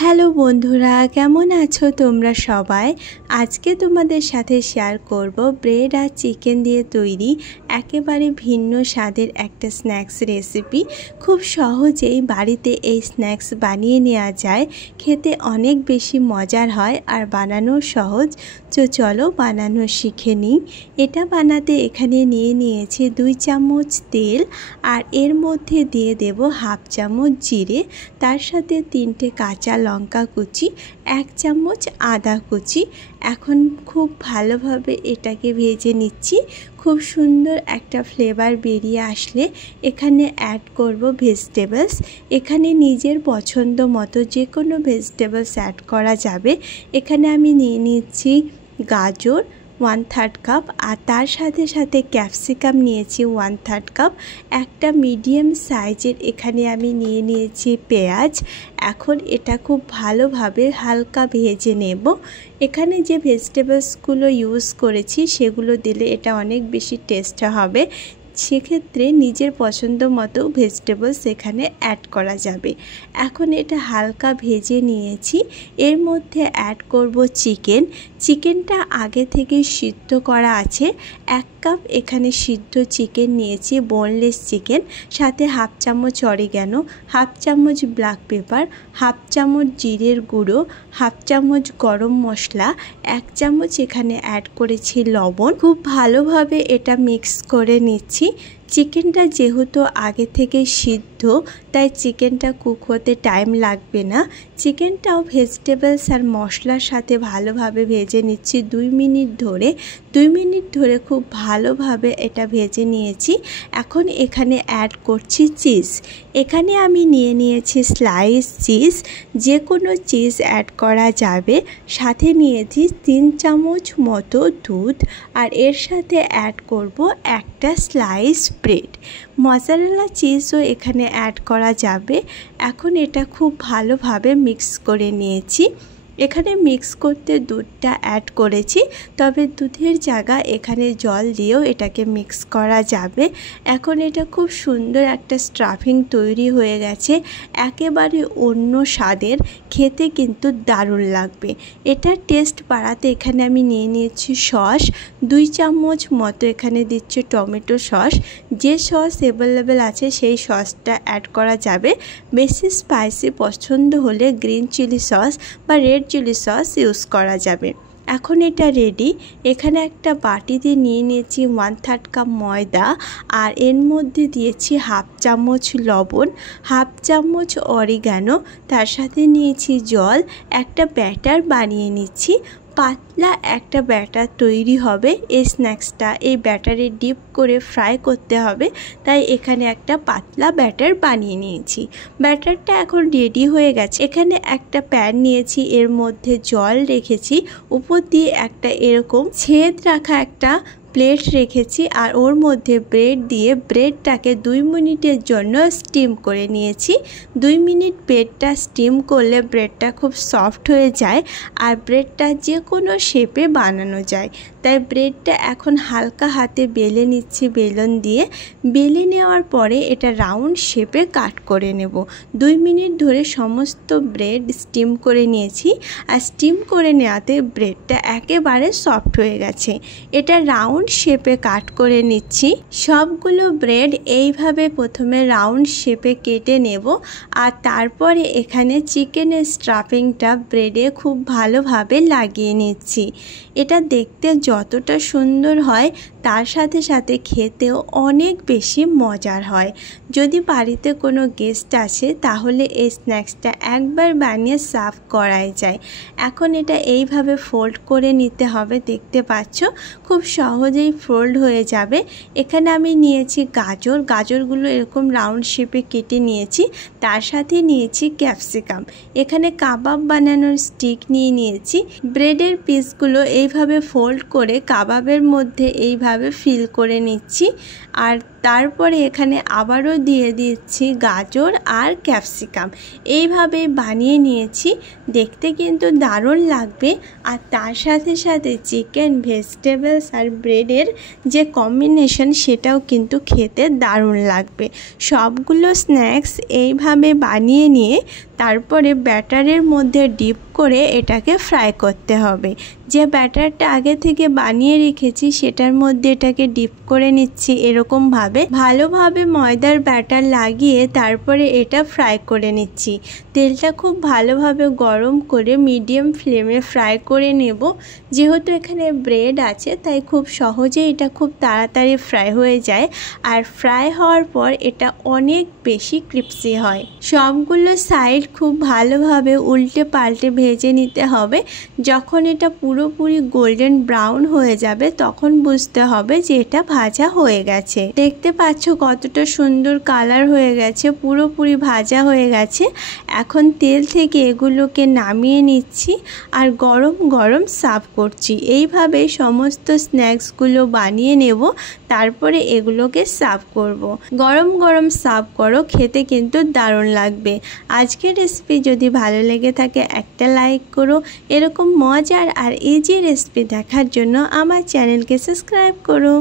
Hello বন্ধুরা, কেমন আছো তোমরা সবাই? আজকে তোমাদের সাথে শেয়ার করব ব্রেড আর চিকেন দিয়ে তৈরি একেবারে ভিন্ন স্বাদের একটা স্ন্যাক্স রেসিপি। খুব সহজেই বাড়িতে এই স্ন্যাক্স বানিয়ে নেওয়া যায়, খেতে অনেক বেশি মজার হয় আর বানানো সহজ। তো চলো বানানো শিখে নিই। এটা বানাতে এখানে নিয়ে নিয়েছি 2 চামচ তেল, আর এর মধ্যে দিয়ে দেব হাফ চামচ জিরে, তার সাথে 3টে কাঁচা লঙ্কা কুচি, 1 চামচ আদা কুচি। এখন খুব ভালোভাবে এটাকে ভেজে নিচ্ছি। খুব সুন্দর একটা ফ্লেভার বেরিয়ে আসলে এখানে অ্যাড করব ভেজিটেবলস। এখানে নিজের পছন্দ মতো যে কোনো ভেজিটেবলস অ্যাড করা যাবে। এখানে আমি নিয়ে নিচ্ছি গাজর 1/3 কাপ, আর তার সাথে সাথে ক্যাপসিকাম নিয়েছি 1/3 কাপ। একটা মিডিয়াম সাইজের এখানে আমি নিয়ে নিয়েছি পেঁয়াজ। এখন এটা খুব ভালোভাবে হালকা ভেজে নেব। এখানে যে ভেজিটেবলসগুলো ইউজ করেছি সেগুলো দিলে এটা অনেক বেশি টেস্ট হবে, সেক্ষেত্রে নিজের পছন্দ মতো ভেজিটেবলস এখানে অ্যাড করা যাবে। এখন এটা হালকা ভেজে নিয়েছি। এর মধ্যে অ্যাড করব চিকেন। চিকেনটা আগে থেকে সিদ্ধ করা আছে। 1 কাপ এখানে সিদ্ধ চিকেন নিয়েছি, বোনলেস চিকেন। সাথে হাফ চামচ অরিগ্যানো, হাফ চামচ ব্ল্যাক পেপার, হাফ চামচ জিরের গুঁড়ো, হাফ চামচ গরম মশলা, 1 চামচ এখানে অ্যাড করেছি লবণ। খুব ভালোভাবে এটা মিক্স করে নিচ্ছি। চিকেনটা যেহেতু আগে থেকে সিদ্ধ, তাই চিকেনটা কুক হতে টাইম লাগবে না। চিকেনটাও ভেজিটেবলস আর মশলার সাথে ভালোভাবে ভেজে নিচ্ছি 2 মিনিট ধরে। 2 মিনিট ধরে খুব ভালোভাবে এটা ভেজে নিয়েছি। এখন এখানে অ্যাড করছি চিজ। এখানে আমি নিয়ে নিয়েছি স্লাইস চিজ, যে কোনো চিজ অ্যাড করা যাবে। সাথে নিয়েছি 3 চামচ মতো দুধ, আর এর সাথে অ্যাড করব একটা স্লাইস ব্রেড। মজারেলা চিজও এখানে অ্যাড করা যাবে। এখন এটা খুব ভালোভাবে মিক্স করে নিয়েছি। এখানে মিক্স করতে দুধটা অ্যাড করেছি, তবে দুধের জায়গা এখানে জল দিয়েও এটাকে মিক্স করা যাবে। এখন এটা খুব সুন্দর একটা স্টাফিং তৈরি হয়ে গেছে, একেবারে অন্য স্বাদের, খেতে কিন্তু দারুণ লাগবে। এটার টেস্ট বাড়াতে এখানে আমি নিয়ে নিয়েছি সস 2 চামচ মতো। এখানে দিচ্ছি টমেটো সস। যে সস অ্যাভেলেবেল আছে সেই সসটা অ্যাড করা যাবে। বেশি স্পাইসি পছন্দ হলে গ্রিন চিলি সস বা রেড চিলি সস ইউজ করা যাবে। এখন এটা রেডি। এখানে একটা বাটিতে নিয়ে নিয়েছি 1/3 কাপ ময়দা, আর এর মধ্যে দিয়েছি হাফ চামচ লবণ, হাফ চামচ অরিগ্যানো, তার সাথে নিয়েছি জল। একটা ব্যাটার বানিয়ে নিচ্ছি। পাতলা একটা ব্যাটার তৈরি হবে এই স্ন্যাক্সটা। এই ব্যাটারে ডিপ করে ফ্রাই করতে হবে, তাই এখানে একটা পাতলা ব্যাটার বানিয়ে নিয়েছি। ব্যাটারটা এখন রেডি হয়ে গেছে। এখানে একটা প্যান নিয়েছি, এর মধ্যে জল রেখেছি, উপর দিয়ে একটা এরকম ছেদ রাখা একটা প্লেট রেখেছি, আর ওর মধ্যে ব্রেড দিয়ে ব্রেডটাকে 2 মিনিটের জন্য স্টিম করে নিয়েছি। 2 মিনিট ব্রেডটা স্টিম করলে ব্রেডটা খুব সফট হয়ে যায়, আর ব্রেডটা যে কোনো শেপে বানানো যায়। তাই ব্রেডটা এখন হালকা হাতে বেলে নিচ্ছি বেলন দিয়ে। বেলে নেওয়ার পরে এটা রাউন্ড শেপে কাট করে নেব। 2 মিনিট ধরে সমস্ত ব্রেড স্টিম করে নিয়েছি, আর স্টিম করে নেওয়াতে ব্রেডটা একেবারে সফট হয়ে গেছে। এটা রাউন্ড শেপে কাট করে নিচ্ছি। সবগুলো ব্রেড এইভাবে প্রথমে রাউন্ড শেপে কেটে নেব, আর তারপরে এখানে চিকেনের স্টাফিংটা ব্রেডে খুব ভালোভাবে লাগিয়ে নিচ্ছি। এটা দেখতে যতটা সুন্দর হয়, তার সাথে সাথে খেতেও অনেক বেশি মজার হয়। যদি বাড়িতে কোনো গেস্ট আসে তাহলে এই স্ন্যাক্সটা একবার বানিয়ে সার্ভ করাই যায়। এখন এটা এইভাবে ফোল্ড করে নিতে হবে। দেখতে পাচ্ছ খুব সহজেই ফোল্ড হয়ে যাবে। এখানে আমি নিয়েছি গাজর। গাজরগুলো এরকম রাউন্ড শেপে কেটে নিয়েছি, তার সাথে নিয়েছি ক্যাপসিকাম। এখানে কাবাব বানানোর স্টিক নিয়ে নিয়েছি। ব্রেডের পিসগুলো এইভাবে ফোল্ড করে কাবাবের মধ্যে এইভাবে ফিল করে নিচ্ছি, আর তারপরে এখানে আবারও দিয়ে দিচ্ছি গাজর আর ক্যাপসিকাম। এইভাবে বানিয়ে নিয়েছি, দেখতে কিন্তু দারুণ লাগবে। আর তার সাথে সাথে চিকেন, ভেজিটেবলস আর ব্রেডের যে কম্বিনেশন সেটাও কিন্তু খেতে দারুণ লাগবে। সবগুলো স্ন্যাক্স এইভাবে বানিয়ে নিয়ে তারপরে ব্যাটারের মধ্যে ডিপ করে এটাকে ফ্রাই করতে হবে। যে ব্যাটারটা আগে থেকে বানিয়ে রেখেছি সেটার মধ্যে এটাকে ডিপ করে নিচ্ছি এরকমভাবে। ভালোভাবে ময়দার ব্যাটার লাগিয়ে তারপরে এটা ফ্রাই করে নিচ্ছি। তেলটা খুব ভালোভাবে গরম করে মিডিয়াম ফ্লেমে ফ্রাই করে নেব। যেহেতু এখানে ব্রেড আছে তাই খুব সহজে এটা খুব তাড়াতাড়ি ফ্রাই হয়ে যায়। আর ফ্রাই হওয়ার পর এটা অনেক বেশি ক্রিস্পি হয়। সবগুলো সাইড খুব ভালোভাবে উল্টে পাল্টে ভেজে নিতে হবে। যখন এটা পুরোপুরি গোল্ডেন ব্রাউন হয়ে যাবে তখন বুঝতে হবে যে এটা ভাজা হয়ে গেছে। দেখতে পাচ্ছ কতটা সুন্দর কালার হয়ে গেছে, পুরোপুরি ভাজা হয়ে গেছে। এখন তেল থেকে এগুলোকে নামিয়ে নিচ্ছি আর গরম গরম সার্ভ করছি। এইভাবে সমস্ত স্ন্যাক্সগুলো বানিয়ে নেব, তারপরে এগুলোকে সার্ভ করব। গরম গরম সার্ভ করো, খেতে কিন্তু দারুণ লাগবে। আজকের রেসিপি যদি ভালো লেগে থাকে একটা লাইক করো। এরকম মজার আর ইজি রেসিপি দেখার জন্য আমার চ্যানেলকে সাবস্ক্রাইব করো।